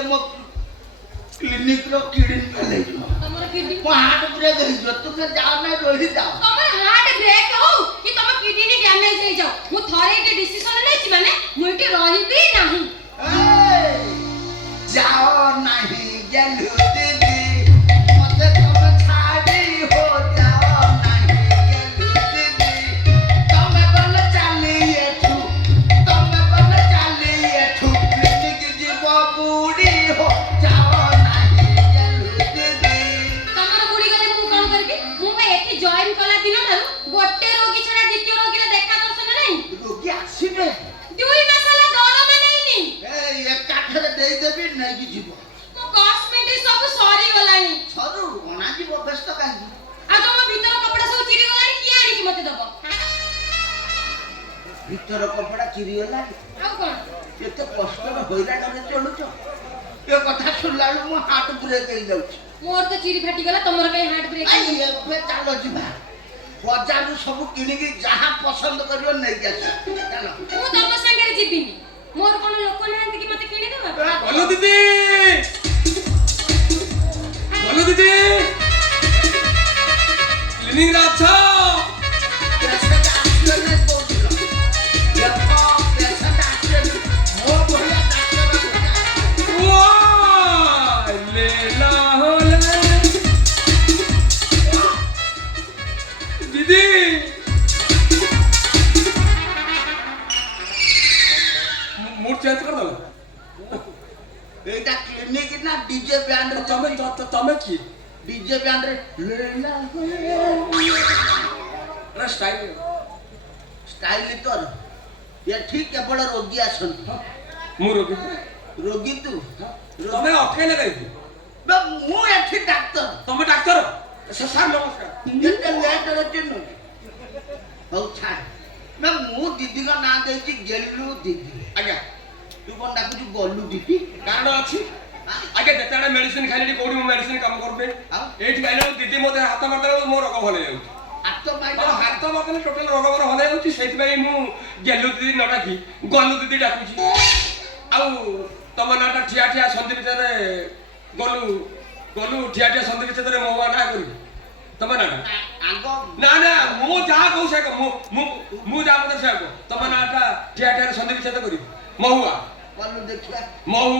गले मो क्लिनिक रो kidney fail हे तमर किडनी मो हार्ट ब्रेक हे जो तुम जाओ ना रही जाओ तमर हार्ट ब्रेक हो कि तम किडनी डैमेज हे जाओ मु थरे के डिसीजन नै छि माने मु एके रहिबी नाही जाओ नहीं गेलु दीदी मते तुम छाड़ी हो जाओ नहीं गेलु दीदी तमे बन चली एठू तमे बन चली एठू क्लिनिक जीव बूढ़ी हो जाओ नहीं गेलु दीदी तमर बुडी गले मु कोन करबी मु बे एठी जॉइन कला दिन थारु गोटे रोगी छडा द्वितीय रोगी रे देखा दर्शन नै रोगी आसीबे दुई मासला दरमा नैनी ए एक काठरे देई देबी नै कि जीव मो कॉस्मेटिक सब सरी गलानी छरु ओना जीव व्यस्त काई आ जो मो भीतर कपड़ा सब चिरी गलानी की आनी कि मते दबो भीतर कपड़ा चिरी गला आ कोन एते कष्ट रे होइला डरे चलुछ ए कथा सुनला मो हाथ ब्रेक हे जाउछ मोर तो चिरी फाटी गला तमर कई हार्ट ब्रेक आई ए चालो जीवा बाजार सब किनी की जहां पसंद करियो नै गेस चलो मु तम संगे रे जीबिनी मोर कोन लोक नै कि मते किनी देबा बोलो दीदी बोलो दीदी क्लिनिक रे अच्छा पैसा डाक्टर ने बोललो ये पैसा डाक्टर मो बोला डाक्टर वाह ले ला हो ले दीदी मूड चेंज कर दो एटा क्लिनिक ना डीजे बैंड रे तमे की डीजे बैंड रे लेला रे स्टाइल स्टाइल तोर ये ठीक है बड़ा रोगी आसन मु रोगी रोगी तू तमे अठे लगाई बे मु एठी डाक्टर तमे डाक्टर सर नमस्कार ये लेट रे चिन्नु हो छाड़ मैं मु दीदी का नाम देची गेलु दीदी आज्ञा तू कोन डाकुची गोलू दीदी कारण अछि आगे जेताडे मेडिसिन खाइली कोडी मेडिसिन काम करबे एठी आइलो दीदी मोते हाथ मारदे मो रोग भले जाउची आतो माइ हाथ मारदे टोटल रोग भले भले जाउची सेति भाई मु गेलु दीदी न डाकी गोलू दीदी डाकुची आउ तम नाटा ठिया ठिया संधि भितरे गोलू गोलू ठिया ठिया संधि भितरे मोवा ना करी तम नाटा आगो ना ना मु जा कहू से मु जा मते से को तम नाटा ठिया ठिया संधि भितरे करी महुआ गोलू देखिया महु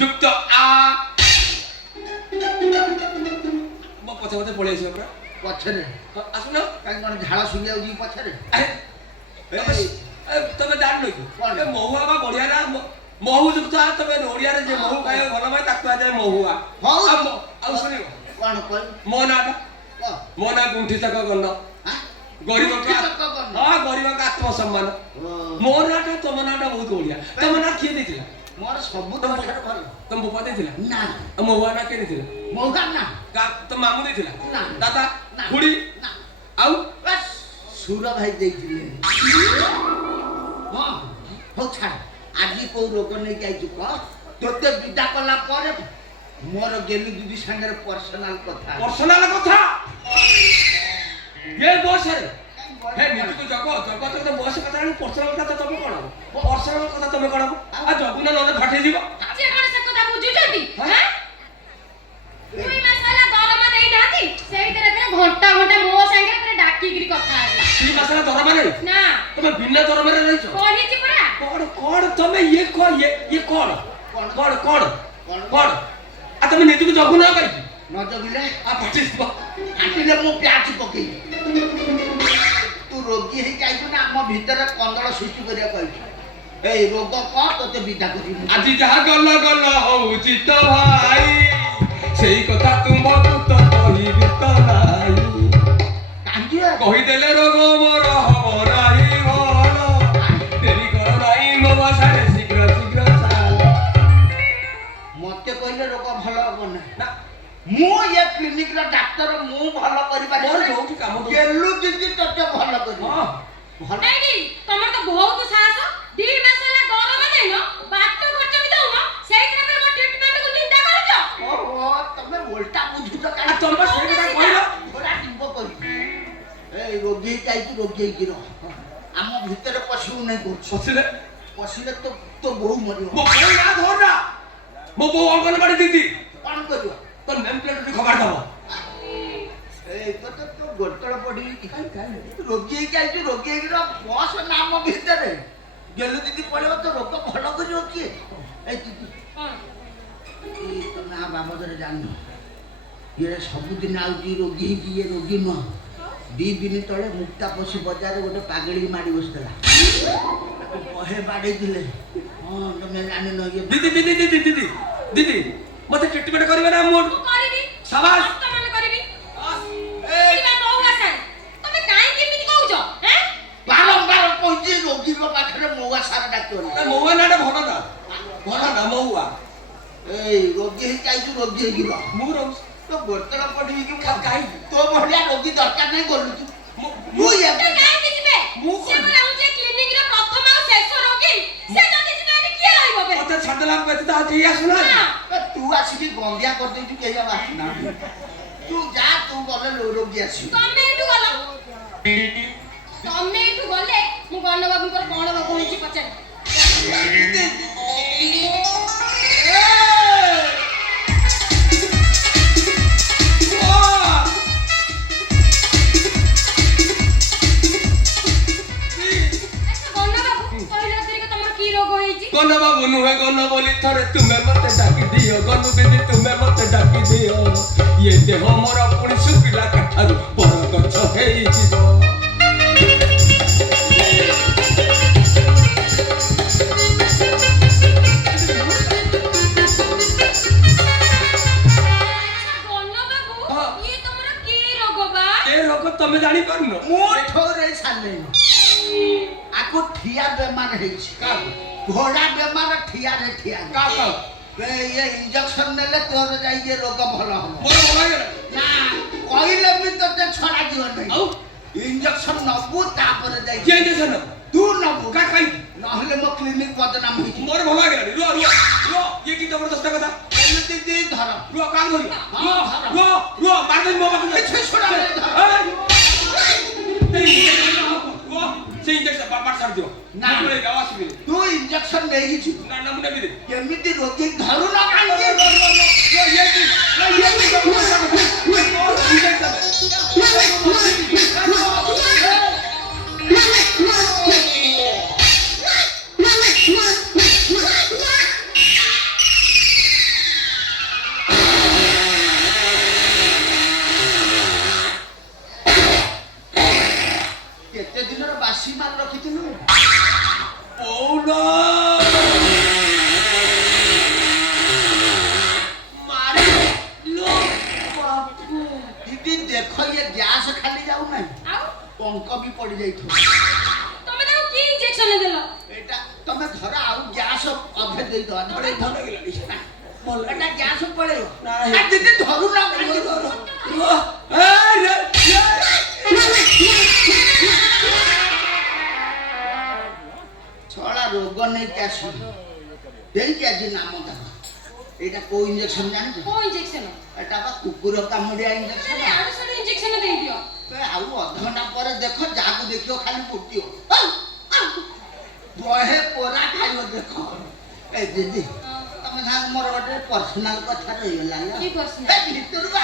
युक्त आ मो पछे पछे पळे आसी पुरा पछरे आसुन काई कोन झाड़ा सुनिया जी पछरे तमे जान लो कि महुआ बा बढ़िया ना महु युक्त आ तमे ओडिया रे जे महु खाए भलो भाई ताकवा जाय महुआ हौ आ सुनियो कोन कोन मो नाटा मो ना गुंठी तक गन्न गरीब का हां गरीब का आत्मसम्मान मो नाटा तम नाटा बहुत बढ़िया तम ना किए देतिला मोर सब तो पछरे भल तम बुपा देतिला ना महुआ ना के देतिला मौका ना का तो मामू देथिला ना दादा ना खुड़ी ना आउ बस सुर भाई देखिले हां हो छाड़ आजी को रोग नै जाई छु क तोते विदा कला पर मोर गेलु दीदी संगे पर्सनल कथा ये बॉस है हे नीति तो जगो तो बॉस कथा नहीं पर्सनल कथा तुम कोन पर्सनल कथा तुम कोन आ जगुना नने फाटे जीव जे कोन से कथा बुझुचती हैं दुई मासला दरमा देई दाती सेई तरह पे घंटा घंटा मो संगे करे डाकी गिरी कथा आला ती मासला दरमा नहीं ना तुम बिना दरमा रे रहिছো कोनी छि परा कोन तुम ये कोन ये कोन आ तुम नीति को जगुना कहि न जगिले आ फाटे जीव आटिले मो प्याच पकई तू रोगी हे जाई ना हम भीतर कंदळ सृष्टि करिया कहि ए रोग क तोते विदा करी আজি যাহা গল গল হউচি তো ভাই সেই কথা তুমকু তো কহিবি তো নাই কাঞ্জিয়া কহি দেলে রোগ মোর হব নাই ভল দেরি কর নাই মো বাসারে শীঘ্র শীঘ্র চাল मते कहले रोग भलो हो ना मु ये क्लिनिक रा डॉक्टर मु भलो करि पारे मोर जोठी काम गेलु दीदी तते भलो करि हां भलो नहीं तमर तो बहुत साहस दी मासला दरमा देनो बात खर्च भी दउनो सेई तरह पे ट्रीटमेंट को चिंता करजो ओहो तमे उल्टा बुझु त आ तुम बस सेई କଥା କହିଲ थोड़ा टिंबो करि ए रोगी जाई तू रोगी गिरो हम भीतर पशु नै करछ ସଚିରେ पसिले तो बहु मरियो ମୋ କଣ ନା ଧରନା ମୋ ବୋଉ ଅଙ୍ଗନବାଡି ଦିଦି କଣ କରିବ ତ ନେମ୍ ପ୍ଲେଟ୍ ଖବର ଦବ ଏଇ ତ ଗୋଟଳ ପଡିବି ରୋଗୀ ହେଇକି ଆଇଛୁ ରୋଗୀ ହେଇକି ବସ ନାମ ଭିତରେ ଗେଲୁ ଦିଦି ପଳେଇବ ତ ରୋଗ ଭଲ କରିବ କିଏ ଏଇ ଦିଦି ତମେ ଆ ବାବଦରେ ଜାଣିନ ଇଏ ସବୁଦିନ ଆଉଛି ରୋଗୀ ହେଇକି ଇଏ ରୋଗୀ ନୁହଁ 2 ଦିନ ତଳେ ମୁକ୍ତା ପଶି ବଜାରରେ ଗୋଟେ ପାଗଳିକି ମାଡ଼ି ବସିଥିଲା ବହେ ବାଡ଼େଇଥିଲେ ହଁ ତମେ ଜାଣିନ ଇଏ ଦିଦି ଦିଦି ଦିଦି ଦିଦି ଦିଦି ମତେ ଟ୍ରିଟମେଣ୍ଟ କରିବେ ନା ମୁଁ କରିବି ସାବାସ ତମେ କରିବି ଏଇ ବା ମହୁଆ ସାର୍ ତମେ କାହିଁକି ଏମିତି କହୁଛ हैं ବାରମ୍ବାର କହୁଛି ରୋଗୀଙ୍କ ପାଖରେ ମହୁଆ ସାର ଡାକିବନି ମହୁଆ ନାଟା ଭଲ ନା ମହୁଆ ଏଇ ରୋଗୀ ହେଇକି ଆଇଛୁ ରୋଗୀ ହେଇକି ରହ ମୁଁ ରହୁଛି ତ ବୋତଲ ପଡ଼ିକି କାଇଁ ତୋ ଭଳିଆ ରୋଗୀ ଦରକାର ନାହିଁ ଗଲୁଛୁ ମୁଁ କାହିଁକି ଯିବେ ମୁଁ ସେ ପରା ହଉଛି କ୍ଲିନିକ୍ ର ପ୍ରଥମ ଆଉ ଶେଷ ରୋଗୀ ସେ ଯଦି ଯିବେ ଏଠି କିଏ ରହିବ ବେ ମତେ ଛାଡ଼ିଦେଲା ବ୍ୟତୀତ ଆଉ କେହି ଆସୁନା ତୁ ଆସିକି ଗନ୍ଧିଆ କରିଦେଇଛୁ କେହି ଆଉ ଆସୁନାହାନ୍ତି ତୁ ଯା ତୁ ଗଲେ ରୋଗୀ ଆସିବ ତମେ ଏଠୁ ଗଲ ମୁଁ ଗଣ ବାବୁଙ୍କର କଣ ବାବୁ ହେଇଛି ପଚାରି गन बाबू नुहे गन बोली थरे तुमे मते डाकी दियो गनु दीदी तुमे मते डाकी दियो ये देह मोर पुणी सुकिला कठारु बर गछ हेई जीवो तमे जानी पारनो मो ठोरे साले आको ठिया बेमार हेछि का घोड़ा बेमार ठिया रे ठिया का ये इंजेक्शन नेले तोर जाई जे रोग भलो हो मोर भला गेला ना कइले भी तो छड़ा दियो नै औ इंजेक्शन नबु तापर जाई के इंजेक्शन तू नबु का खाई नहले मो क्लिनिक बदनाम हेछि मोर भला गेला रो ये की जबरदस्त कथा दीदी धर रो कान धरि रो मार दे मो बाकु छे छोड़ा से इंजेक्शन बार छाड़ दियो ना बोले दवा सिबि तू इंजेक्शन नहीं छी ना ना मुने भी दे केमिति रोगी धरु ना कांगे ये की केते दिन रो बासी माल रखिथिलु ओनो मारे लो बापू दीदी देखो ये गैस खाली जाऊ ना आउ पंक भी पड़ जाई थो तमे ना की इंजेक्शन देलो एटा तमे घर आउ गैस अधे देई दो धरे धर गेला बोल एटा गैस पड़े ना दीदी धरु ना कांगे धरो ए रे छड़ा रोग नहीं कैसी देई के आज नाम दा एटा को इंजेक्शन जान को इंजेक्शन एटा बा कुकुर कामुडिया इंजेक्शन आरो सरे इंजेक्शन दे दियो ए आउ आधा घंटा पर देखो जागु देखियो खाली फुटियो बहे पोरा खाइयो देखो ए दीदी तमे सांग मोर गोटे पर्सनल कथा रहिला की पर्सनल ए भीतर बा